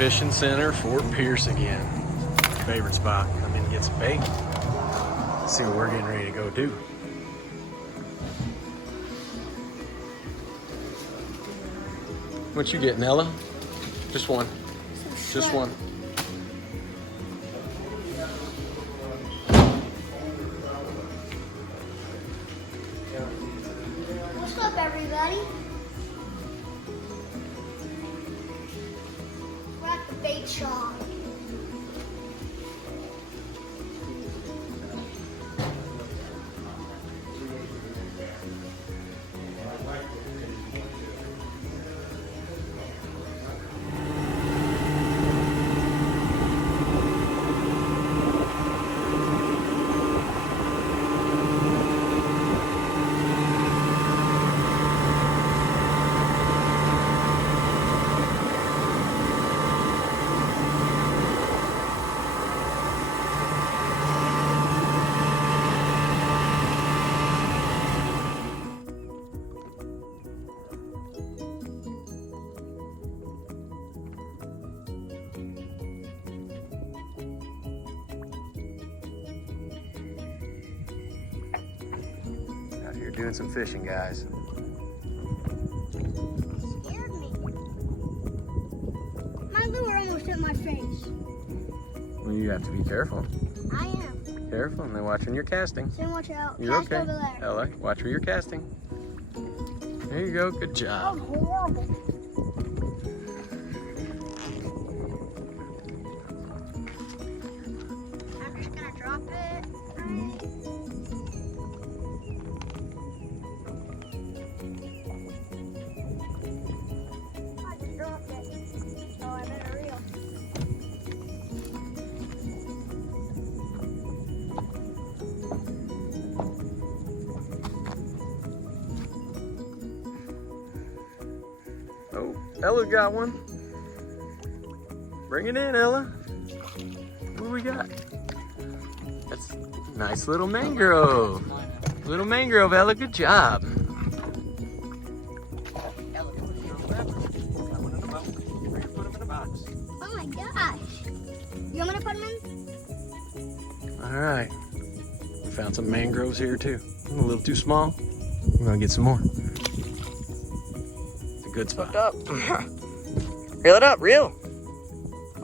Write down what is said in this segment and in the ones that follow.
Fishing Center, Fort Pierce again. Favorite spot. Come in and get some bait. Let's see what we're getting ready to go do. What you getting, Ella? Just one. Just one. What's up, everybody? We're at the bait shop. Out here doing some fishing, guys. Scared me. My lure almost hit my face. Well, you have to be careful. I am. Careful, and then watching your casting. So watch out. You're Cast okay. over there. Ella, watch where you're casting. There you go. Good That job. was horrible. I'm just gonna drop it. I just dropped it. Oh, I better reel. Oh, Ella got one. Bring it in, Ella. What do we got? That's a nice little mangrove. Little mangrove, Ella. Good job. Oh my gosh. You want me to put them in? All right. We found some mangroves here too. A little too small. We're gonna get some more. It's a good spot. Up. Reel it up, reel.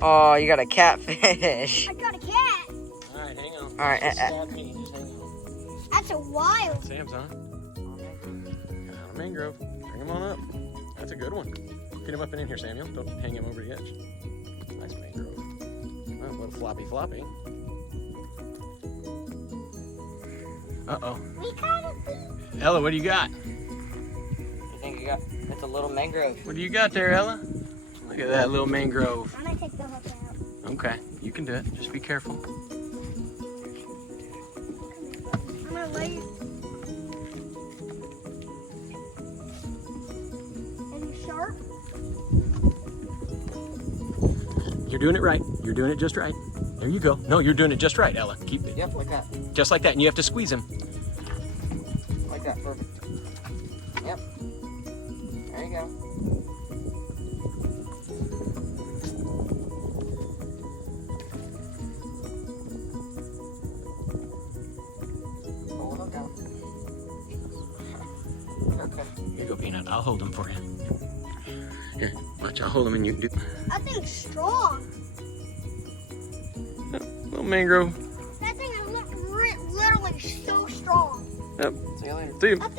Oh, you got a catfish. I got a cat. All right, hang on. All right, Stab me. Just hang on. That's a wild. Sam's on. Got a mangrove. Bring him on up. That's a good one. Get him up and in here, Samuel. Don't hang him over the edge. Nice mangrove. Oh, a little floppy. Uh-oh. We kind of Ella, what do you got? You think you got? It's a little mangrove. What do you got there, Ella? Look at that little mangrove. I'm gonna take the hook out. Okay, you can do it. Just be careful. I'm gonna lay it. Is it sharp? You're doing it right. You're doing it just right. There you go. No, you're doing it just right, Ella. Keep it Yep, like that. just like that, and you have to squeeze him. Like that, perfect. Yep. There you go. Pull the hook out. Okay. Here you go, Peanut. I'll hold him for you. Here, watch. I'll hold him, and you do. That thing's strong. Little mangrove. That thing is literally so strong. Yep. See you later. See you. That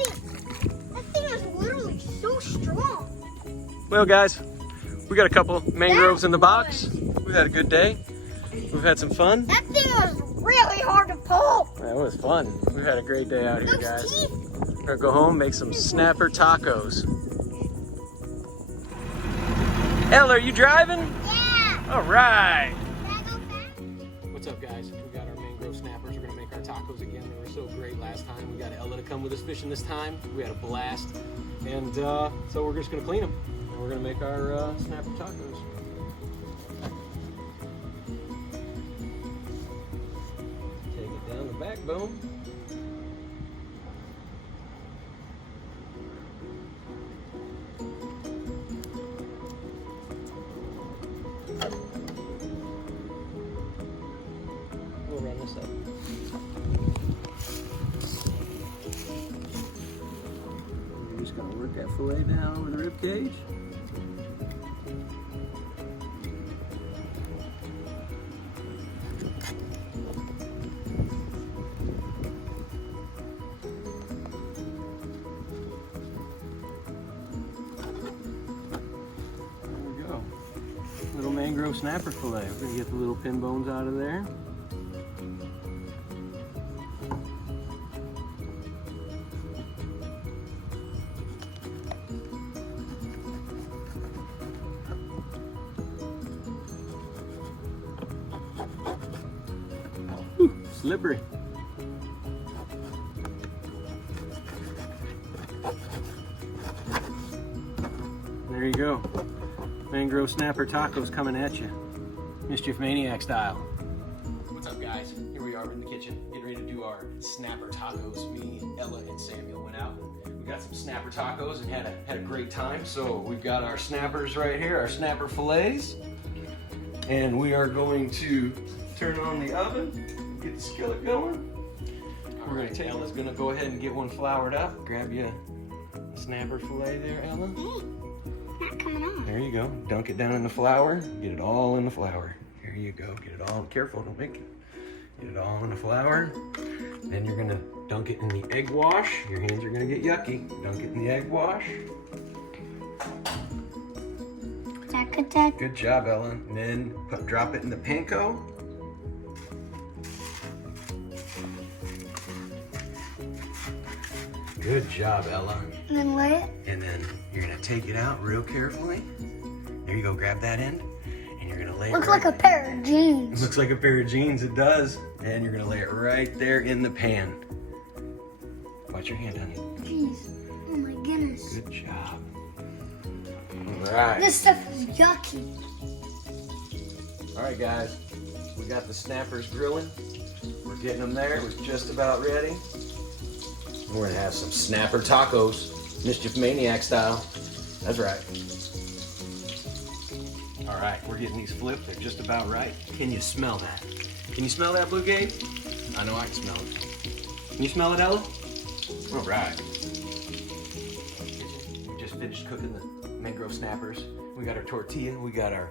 thing is literally so strong. Well, guys, we got a couple mangroves in the box. We've had a good day. We've had some fun. That thing was really hard to pull. That was fun. We've had a great day out here, Those guys. teeth. We're gonna go home, make some snapper tacos. Ella, are you driving? Yeah. All right. Can I go fast? What's up, guys? We got our mangrove snappers. We're gonna make our tacos again. They were so great last time. We got Ella to come with us fishing this time. We had a blast. And so we're just gonna clean them. And we're gonna make our snapper tacos. Take it down the backbone. cage. There we go. Little mangrove snapper fillet. We're gonna get the little pin bones out of there. Whew, slippery. There you go. Mangrove snapper tacos coming at you. Mischief Maniac style. What's up, guys? Here we are in the kitchen, getting ready to do our snapper tacos. Me, Ella, and Samuel went out. We got some snapper tacos and had a great time. So we've got our snappers right here, our snapper fillets. And we are going to turn on the oven, get the skillet going. We're gonna take, Ella's gonna go ahead and get one floured up. Grab you a snapper fillet there, Ella. Not coming on. There you go. Dunk it down in the flour. Get it all in the flour. Here you go. Get it all. Careful, don't make it. Get it all in the flour. Then you're gonna dunk it in the egg wash. Your hands are gonna get yucky. Dunk it in the egg wash. Good job, Ella. And then drop it in the panko. Good job, Ella. And then lay it. And then you're gonna take it out real carefully. There you go, grab that end. And you're gonna lay Looks it right like a pair of It jeans. looks like a pair of jeans, it does. And you're gonna lay it right there in the pan. Watch your hand, honey. Jeez. Oh my goodness. Good job. All right. This stuff is yucky. All right, guys. We got the snappers grilling. We're getting them there. It was just about ready. We're gonna have some snapper tacos, Mischief Maniac style. That's right. All right, we're getting these flipped. They're just about right. Can you smell that? Can you smell that, Blue Gabe? I know I can smell it. Can you smell it, Ella? All right. We just finished cooking the mangrove snappers. We got our tortilla. We got our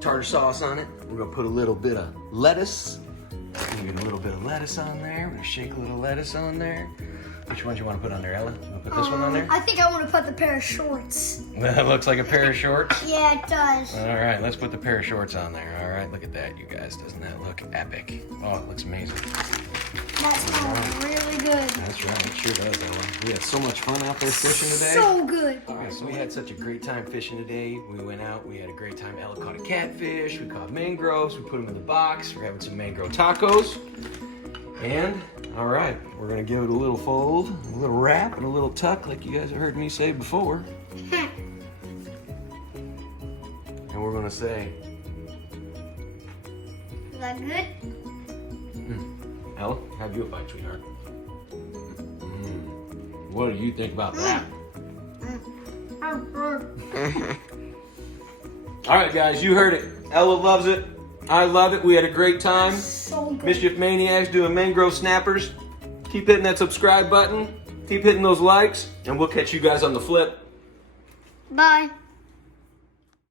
tartar sauce on it. We're gonna put a little bit of lettuce. We're gonna get a little bit of lettuce on there. We're gonna shake a little lettuce on there. Which one do you want to put on there, Ella? You want to put this one on there? I think I want to put the pair of shorts. That looks like a pair of shorts. Yeah, it does. All right, let's put the pair of shorts on there. All right, look at that, you guys. Doesn't that look epic? Oh, it looks amazing. That smells really good. That's right, it sure does, Ella. We had so much fun out there fishing today. So good. All right, so we had such a great time fishing today. We went out, we had a great time. Ella caught a catfish, we caught mangroves, we put them in the box. We're having some mangrove tacos. And, all right, we're gonna give it a little fold, a little wrap, and a little tuck like you guys have heard me say before. And we're gonna say, Is that good? Ella, have you a bite, sweetheart? What do you think about that? All right, guys, you heard it. Ella loves it. I love it. We had a great time. So good. Mischief Maniacs doing mangrove snappers. Keep hitting that subscribe button. Keep hitting those likes. And we'll catch you guys on the flip. Bye.